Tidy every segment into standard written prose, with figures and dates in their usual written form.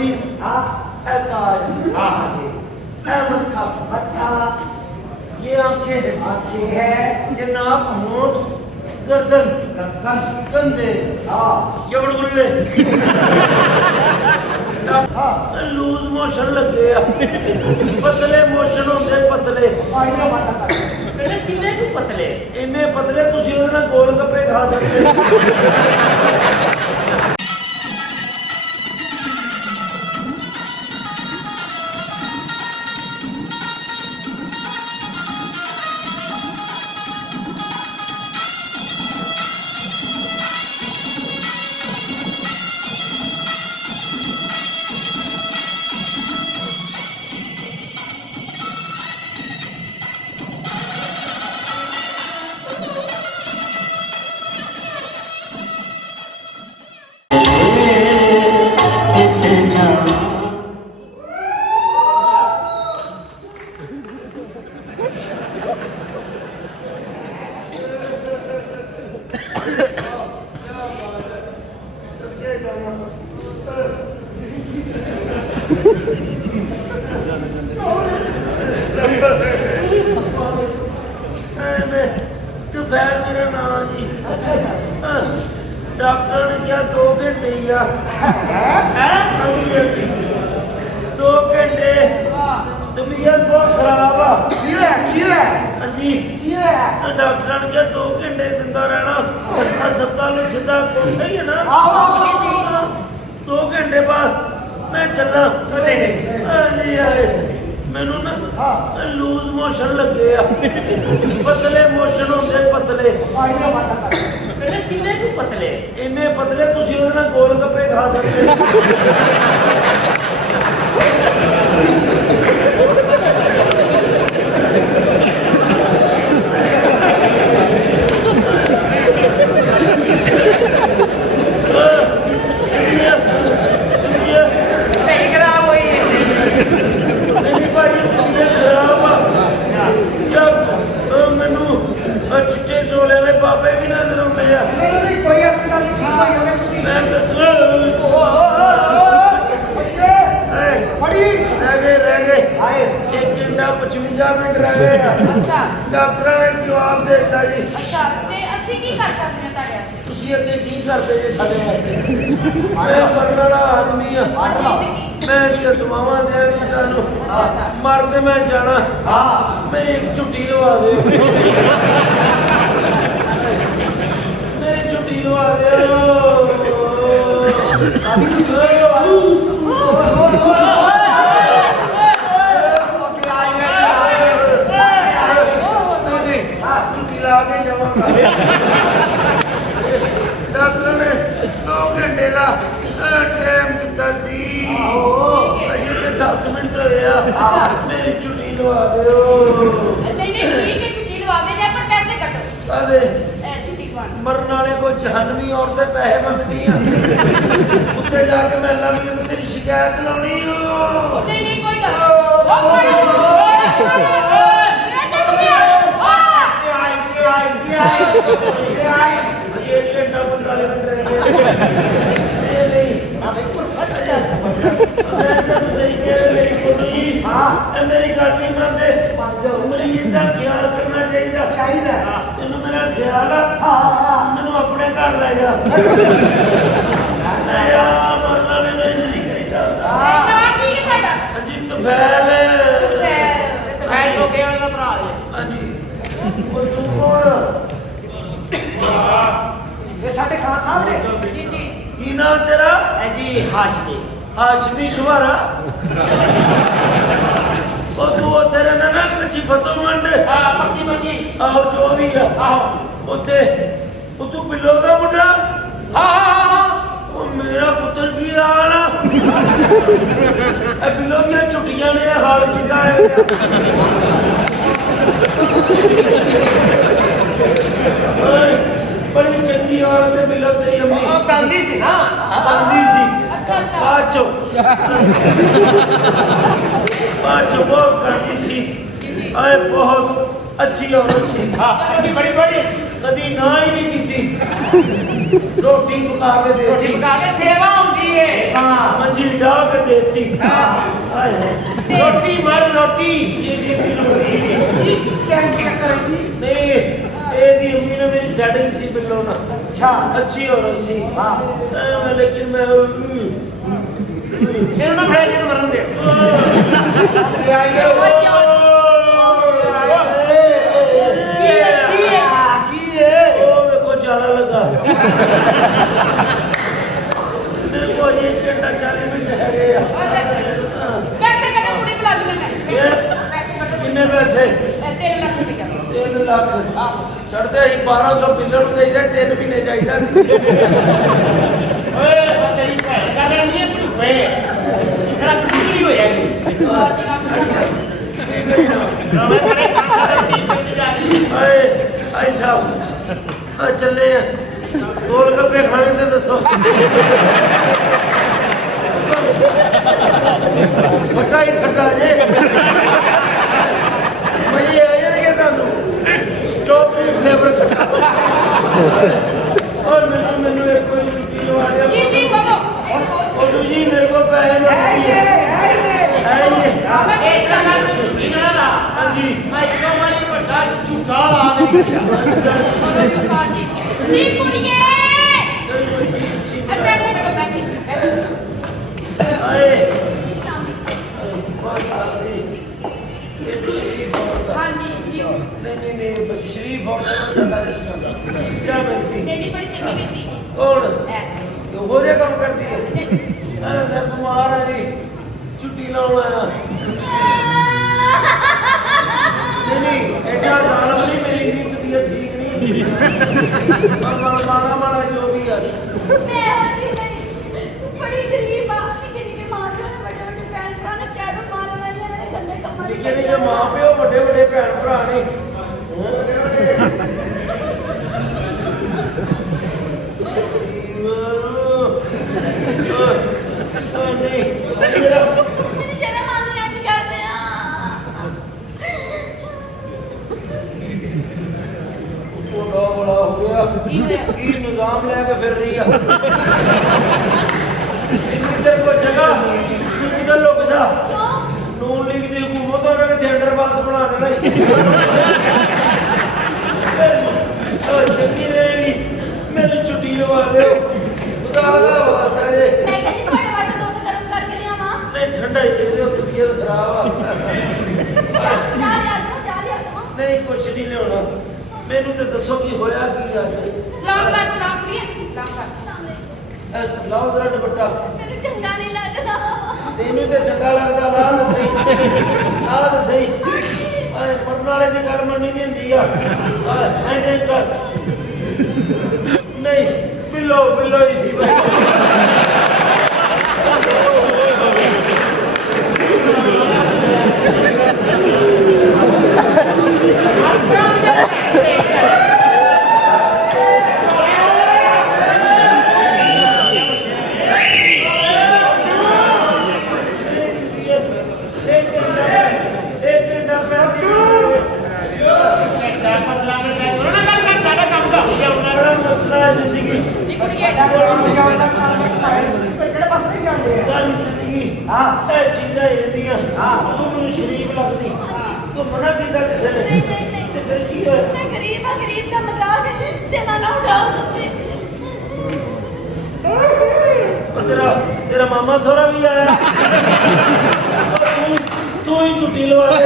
जी हाँ ताज मत्था ये आंखें है ये नाक होंठ गर्दन कंधे ये बड़गुल्ले लूज मोशन लगे पतले मोशन होंगे पतले किन्ने पतले इन्ने पतले तुसी ओदे नाल गोल गप्पे खा सकते मेरा नाम जी डॉक्टर ने क्या 2 घंटे ही 2 घंटे तबीयत बहुत खराब हाँ जी डॉक्टर ने क्या 2 घंटे जिंदा रहना अस्पताल में सीधा कोठा ही है ना 2 घंटे बाद मैं चलना मैनू ना लूज मोशन लगे पतले मोशन होंगे पतले किन्ने पतले इन्ने पतले तुसी ओदे नाल गोल गप्पे खा सकते डॉक्टर ने जवाब देता जी अच्छा ते असि की कर सकते हैं ताड़े तुसी अगे की करदे जे साडे वास्ते मैं मरन वाला आदमी हां मैं जी दुआवां देवी तानू मर के मैं जाना हां मेरी एक छुट्टी लवा दे मेरी छुट्टी लवा दे डॉक्टर ने 2 घंटे का टाइम दिता सी अजे ते 10 मिनट होया मेरी छुट्टी लवा दियो नहीं ठीक है छुट्टी लवा देने पर पैसे कटो अरे छुट्टी मरने वाले को जहन्नमी औरतें पैसे मंगती हैं उत्ते जाके मैं लगी तेरी शिकायत लानी नहीं कोई गल ये घंटा 45 मिनट रहेंगे ये नहीं मेरी कुड़ी मेरी गल नहीं मानते मरीज का ख्याल करना चाहिए तेन मेरा ख्याल मैनू अपने घर ले जा मरने वाले में नहीं करीदा जी तफैल हो गया भरा हाँ जी तू कौन ये साडे खान साहब ने जी जी की नाम तेरा है जी हाशमी शुमारा और तू तेरे ना कच्ची फतो मंड हां पक्की आओ जो भी है आओ ओते ओ तू बिल्लो दा मुंडा हां ओ मेरा पुत्र की हाल ए बिल्लो दी छुट्टियां ने हाल कीता है बड़ी चंगी औरत है बिल्लो तेरी अम्मी गांधी सी ना गांधी सी अच्छा बाचो बहुत गांधी सी आए बहुत अच्छी औरत सी हां अच्छी बड़ी कदी ना ही नहीं कीती रोटी पका के दे रोटी पका के सेवा होती है हां मंजी डाल के दे ਰੋਟੀ ਜੀ ਰੋਟੀ ਚੈਨ ਚੱਕਰ ਹੈ ਜੀ। ਨਹੀਂ ਇਹਦੀ ਅੰਮੀ ਨੇ ਮੇਰੀ ਸੈਟਿੰਗ ਸੀ ਬਿੱਲੋ ਨਾ ਅੱਛਾ अच्छी हो रही थी हाँ लेकिन मैं ਇਹਨੂੰ ਨਾ ਫੜਿਆ ਜਿਹਨੂੰ ਮਰਨ ਦੇ जाना लगा मेरे को ये घंटा 40 मिनट है गया पैसे कटे कुड़ी बुला लूं मैं किन्ने पैसे 3 लाख रुपया 3 लाख चढ़ते ही 1200 बिल्लर ਨੂੰ ਚਾਹੀਦਾ 3 ਮਹੀਨੇ ਚਾਹੀਦਾ ਓਏ ਤੇਰੀ ਭੈਣ ਦਾ ਨਾਮ ਨਹੀਂ ਤੂੰ ਵੇ ਤੇਰਾ ਕੁੜੀ ਹੋਇਆ ਕੀ ਮੈਂ ਬੜੇ ਖਾਸਾ ਦੀ ਟੀਮ ਜਾ ਰਹੀ ਆਏ ਸਾਹਿਬ ਆ ਚੱਲੇ ਆ ਗੋਲ ਗੱਪੇ ਖਾਣੇ ਤੇ ਦੱਸੋ ਖੱਟਾ ਹੀ ਖੱਟਾ ਜੇ ਮਜ਼ੇ ਆ ਜਾਣਗੇ ਤੁਹਾਨੂੰ ਸਟ੍ਰਾਬੇਰੀ ਫਲੇਵਰ ਖੱਟਾ और मैंने एक कोई छुट्टी लगा दिया जी जी बोलो और जी मेरे को पैसे नहीं है एक लाख रुपया ਇਹਨਾਂ ਦਾ हाँ जी ਮੈਂ ਇੱਕੋ ਵਾਲੀ ਵੱਡਾ ਝੂਠਾ ਲਾ ਦੇ जी कुड़िए कोई बच्ची अच्छी पैसे कटो पैसे आए माशाल्लाह ये तो शरीफ औरत हाँ जी जी नहीं शरीफ औरत क्या बनती तेरी बड़ी चंगी बेटी कौन है तो हो जाए काम करती है मैं बीमार है जी छुट्टी लाने आया नहीं ऐसा साल नहीं मेरी इतनी तबीयत ठीक नहीं माड़ा जो भी है मैं होती नहीं बड़ी गरीब आ निके मार रहे बड़े बड़े बहन भरा ने चाड़ो मार रहे ने गंदे कमर निके मां प्यो बड़े बड़े भैन भरा ने नहीं ਮੈਨੂੰ ਸ਼ਰਮ ਆਉਂਦੀ ਅੱਜ ਕਰਦੇ ਆ बड़ा हो गया ਕੀ ਹੋਇਆ की निजाम लेके फिर रही है इधर को जगह तू इधर लुक जा नून लीग की हुकूमत उन्होंने थिएटर पास बना देना चंगी रहेगी मेरी छुट्टी लगा दो खुदा का वास्ता है ਮੈਂ ਕਹਿੰਦੀ ਤੁਹਾਡੇ ਵਾਸਤੇ ਦੁੱਧ ਗਰਮ ਕਰਕੇ ਲਿਆਵਾਂ नहीं ठंडा ही चाहिए तबीयत खराब ਚਾਹ ਲਿਆ ਦਵਾਂ नहीं कुछ नहीं लिया मैनू तो दसो की होया की अज ਸਲਾਮ ਕੁੜੀਏ ਸਲਾਮ ਕਰ लाओ जरा दुपट्टा ਮੈਨੂੰ ਚੰਗਾ ਨਹੀਂ ਲੱਗਦਾ तेनू तो चंगा लगता ला तो सही ला तो सही मरने वाले की गल मननी नहीं होंगी कर नहीं बिल्लो बिल्लो ही सी भाई बड़ा मसला है जिंदगी ਕਿਹੜੇ ਪਾਸੇ ਨਹੀਂ ਜਾਂਦੇ ਆ सारी जिंदगी हाँ। ये चीज़ां रहंदियां हाँ। तू मैनूं शरीफ लगदी तू मना कीता किसे ने ते फिर की होया ਮੈਂ ਗਰੀਬ ਆ ਗਰੀਬ ਦਾ ਮਜ਼ਾਕ ਤੇ ਨਾ ਉਡਾਓ ਤੁਸੀਂ और तेरा मामा सोहरा भी आया और तू ही छुट्टी लवा दे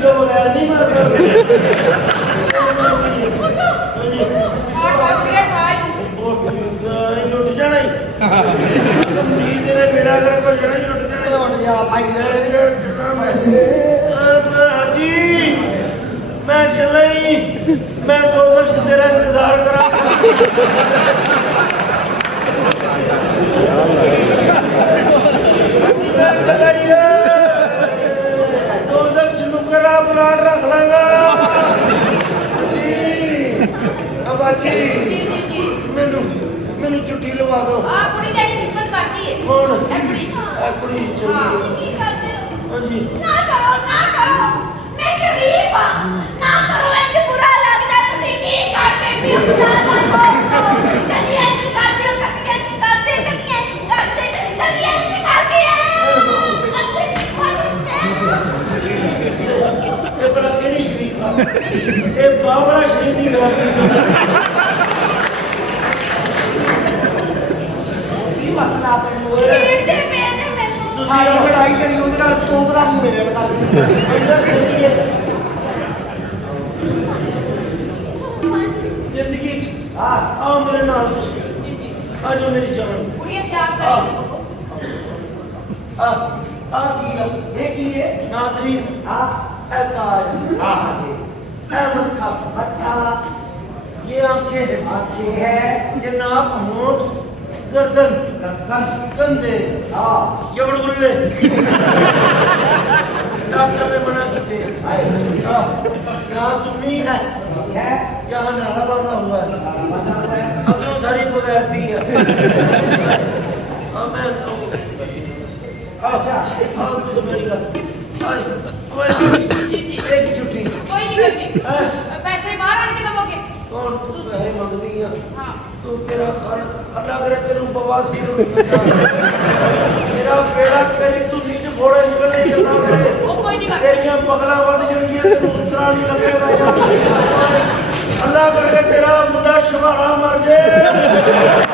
तो बगैर नहीं मरता लुट जाना ही मरीज ने बेड़ा कर को जाना ही लुट जाना ਹੁਣ ਜਾ ਭਾਈ जी मैं चला ही मैं दो वक्त तेरा इंतजार करा मैं चला ही दो वक्त नुकरा प्लाट रख लांगा ਹਾਂਜੀ ਨਾ ਕਰੋ ਨਾ ਕਰੋ ਮੈਂ ਸ਼ਰੀਫ ਹਾਂ ਨਾ ਕਰੋ ਇੰਜ ਬੁਰਾ ਲੱਗਦਾ ਤੁਸੀਂ ਕੀ ਕਰਦੇ ਪਿਓ ਨਾ ਨਾ ਕਦੀ ਇੰਜ ਕਰਦੇ ਹੋ ਕਦੀ ਇੰਜ ਕਰਦੇ ਕਦੀ ਇੰਜ ਕਰਦੇ ਕਦੀ ਇੰਜ ਕਰਦੇ ਇਹ ਬੜਾ ਕਿਹੜੀ ਸ਼ਰੀਫ ਆ ਇਹ ਬਾਬਰਾ ਸ਼ਰੀਫ ਦੀ ਗੱਲ ਕੀ ਮਸਲਾ ਤੈਨੂੰ ਓਏ ਛੇੜਦੇ ਪਏ ਨੇ ਮੈਨੂੰ ਸਾਰੀ ਲੜਾਈ ਕਰੀ ਉਹਦੇ ਨਾਲ ਤੋਪ ਦਾ ਮੂੰਹ ਮੇਰੇ ਨਾਲ ਕਰ ਦਿੰਦੀ ਅੰਦਰ ਕਿਹੜੀ ਹੈ ਹਾਂਜੀ ਜ਼ਿੰਦਗੀ ਚ ਹਾਂ ਆਓ ਮੇਰੇ ਨਾਲ ਤੁਸੀਂ ਜੀ ਜੀ ਆਜੋ ਮੇਰੀ ਜਾਨ ਕੁੜੀਆਂ ਤਿਆਰ ਆ ਕਰੀ ਆ ਕੀ ਆ ਇਹ ਕੀ ਹੈ ਨਾਜ਼ਰੀਨ ਆ ਇਹ ਤਾਜ ਆਹ ਇਹ ਮੱਥਾ ਮੱਥਾ ये आंखें हैं आंखें है ये नाक होंठ गर्दन गर्दन कंधे हाँ ये बड़गुल्ले डॉक्टर ने मना करते हैं यहाँ तुमनी है है यहाँ नाला बना हुआ है अब तो सारी बगैर भी है हाँ मैं अच्छा हाँ तो मेरी बात जी जी एक छुट्टी कोई नहीं करती पैसे बाहर आन के दबोगे कौन तू पैसे मंगदी है हाँ तू तेरा खान अल्लाह करे तेरे बवासीर हो गया तेरा बेड़ा तेरी तू नीचे फोड़े निकल नहीं अल्लाह करे वो कोई नहीं करता तेरियां पगला वध जणगियां तेनू उस तरह नहीं लगेगा यार अल्लाह करके तेरा मुंडा शुभारा मर जाए